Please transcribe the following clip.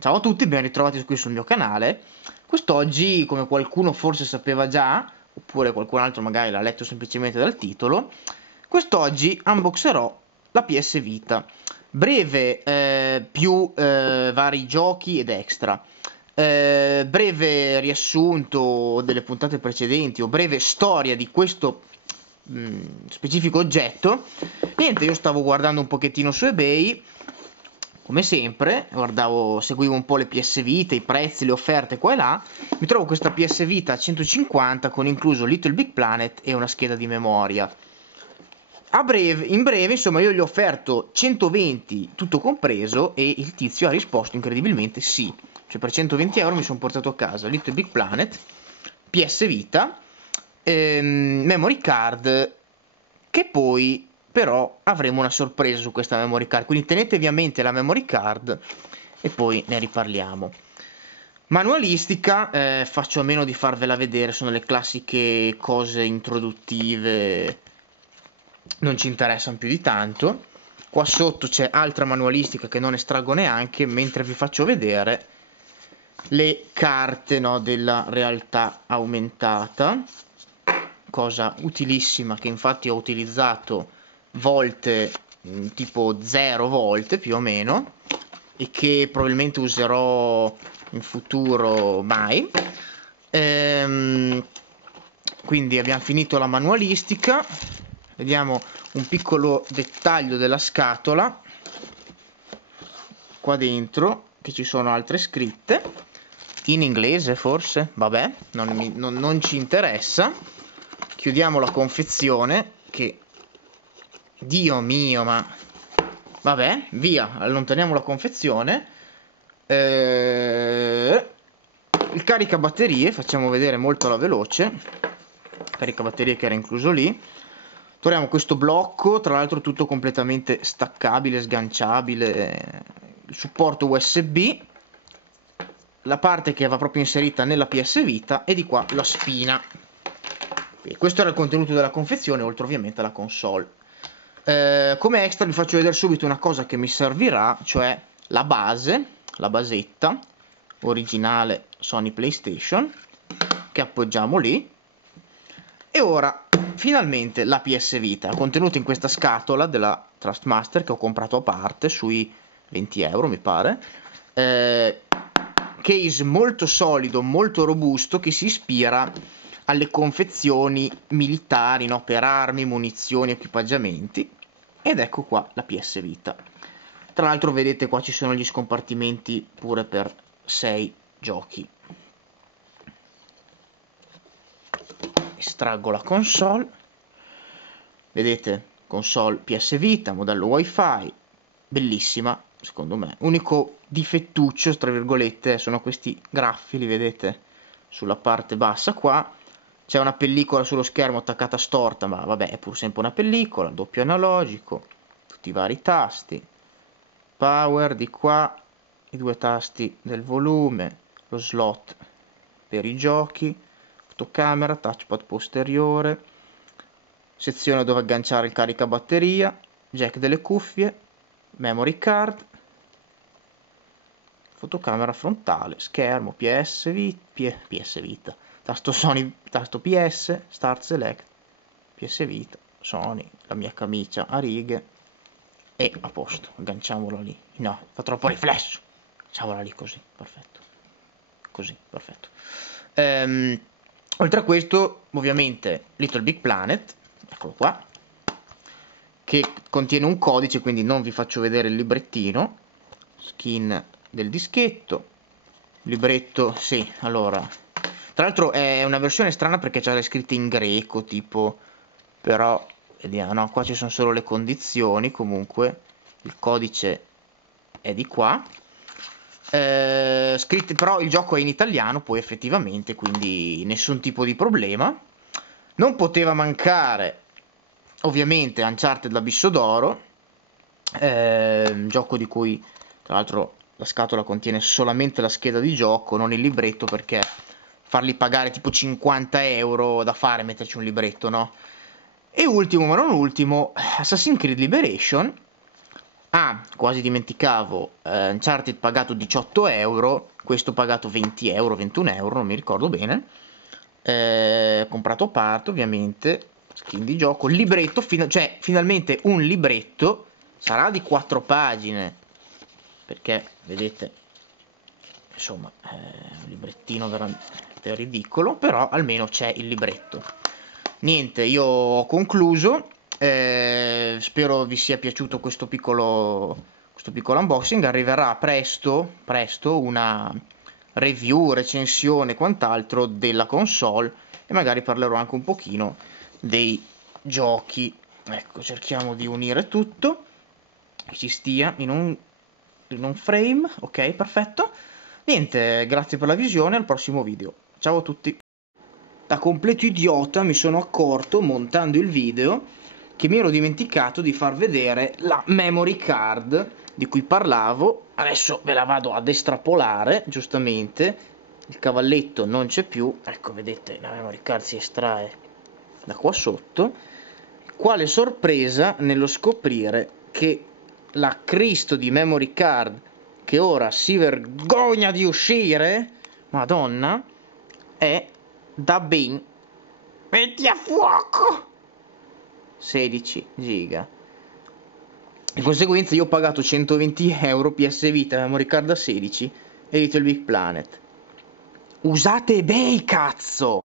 Ciao a tutti, ben ritrovati qui sul mio canale. Quest'oggi, come qualcuno forse sapeva già, oppure qualcun altro magari l'ha letto semplicemente dal titolo, quest'oggi unboxerò la PS Vita. Breve, più vari giochi ed extra. Breve riassunto delle puntate precedenti o breve storia di questo specifico oggetto. Niente, io stavo guardando un pochettino su eBay, come sempre, seguivo un po' le PS Vita, i prezzi, le offerte qua e là. Mi trovo questa PS Vita a 150 con incluso Little Big Planet e una scheda di memoria. In breve, insomma, io gli ho offerto 120 tutto compreso e il tizio ha risposto incredibilmente sì. Cioè per 120 euro mi sono portato a casa Little Big Planet, PS Vita, memory card, che poi però avremo una sorpresa su questa memory card, quindi tenetevi a mente la memory card e poi ne riparliamo. Manualistica, faccio a meno di farvela vedere, sono le classiche cose introduttive, non ci interessano più di tanto. Qua sotto c'è altra manualistica che non estraggo neanche, mentre vi faccio vedere le carte, no, della realtà aumentata, cosa utilissima che infatti ho utilizzato volte, tipo 0 volte più o meno, e che probabilmente userò in futuro mai. Quindi abbiamo finito la manualistica, vediamo un piccolo dettaglio della scatola qua dentro, che ci sono altre scritte in inglese forse, vabbè, non ci interessa. Chiudiamo la confezione, che Dio mio, ma vabbè, via, allontaniamo la confezione. Il caricabatterie, facciamo vedere molto alla veloce. Caricabatterie che era incluso lì. Troviamo questo blocco, tra l'altro tutto completamente staccabile, sganciabile, il supporto USB, la parte che va proprio inserita nella PS Vita e di qua la spina. E questo era il contenuto della confezione, oltre ovviamente alla console. Come extra vi faccio vedere subito una cosa che mi servirà, cioè la base, la basetta originale Sony PlayStation, che appoggiamo lì. E ora finalmente la PS Vita, contenuta in questa scatola della Trustmaster che ho comprato a parte sui 20 euro mi pare. Case molto solido, molto robusto, che si ispira alle confezioni militari, no? Per armi, munizioni, equipaggiamenti. Ed ecco qua la PS Vita. Tra l'altro vedete qua ci sono gli scompartimenti pure per 6 giochi. Estraggo la console, vedete, console PS Vita, modello wifi, bellissima secondo me. Unico difettuccio tra virgolette sono questi graffili, vedete, sulla parte bassa qua. C'è una pellicola sullo schermo attaccata storta, ma vabbè, è pur sempre una pellicola. Doppio analogico, tutti i vari tasti, power di qua, i 2 tasti del volume, lo slot per i giochi, fotocamera, touchpad posteriore, sezione dove agganciare il caricabatteria, jack delle cuffie, memory card, fotocamera frontale, schermo, PS Vita, tasto Sony, tasto PS, Start Select, PS Vita, Sony, la mia camicia a righe e a posto, agganciamolo lì. No, fa troppo riflesso. Agganciamola lì così, perfetto. Così, perfetto. Oltre a questo, ovviamente, Little Big Planet, eccolo qua, che contiene un codice, quindi non vi faccio vedere il librettino, skin del dischetto, libretto, sì, allora, tra l'altro è una versione strana perché c'ha le scritte in greco, tipo, però, vediamo, no, qua ci sono solo le condizioni, comunque, il codice è di qua, scritte, però il gioco è in italiano poi effettivamente, quindi nessun tipo di problema. Non poteva mancare ovviamente Uncharted l'Abisso d'Oro, gioco di cui tra l'altro la scatola contiene solamente la scheda di gioco, non il libretto, perché farli pagare tipo 50 euro da fare metterci un libretto, no? E ultimo ma non ultimo, Assassin's Creed Liberation, Ah, quasi dimenticavo, Uncharted pagato 18 euro, questo pagato 20 euro, 21 euro, non mi ricordo bene. Comprato a parte ovviamente, skin di gioco, libretto, cioè finalmente un libretto, sarà di 4 pagine, perché vedete, insomma, un librettino veramente ridicolo, però almeno c'è il libretto. Niente, io ho concluso, spero vi sia piaciuto questo piccolo unboxing, arriverà presto, presto una review, recensione e quant'altro della console e magari parlerò anche un pochino dei giochi. Ecco, cerchiamo di unire tutto, che ci stia in un frame, ok, perfetto. Niente, grazie per la visione, al prossimo video. Ciao a tutti. Da completo idiota mi sono accorto, montando il video, che mi ero dimenticato di far vedere la memory card di cui parlavo. Adesso ve la vado ad estrapolare, giustamente. Il cavalletto non c'è più. Ecco, vedete, la memory card si estrae da qua sotto. Quale sorpresa nello scoprire che la Cristo di memory card, che ora si vergogna di uscire, Madonna, è da ben, metti a fuoco, 16 giga. Di conseguenza io ho pagato 120 euro PS Vita memory card da 16 e Little Big Planet. Usate eBay, cazzo!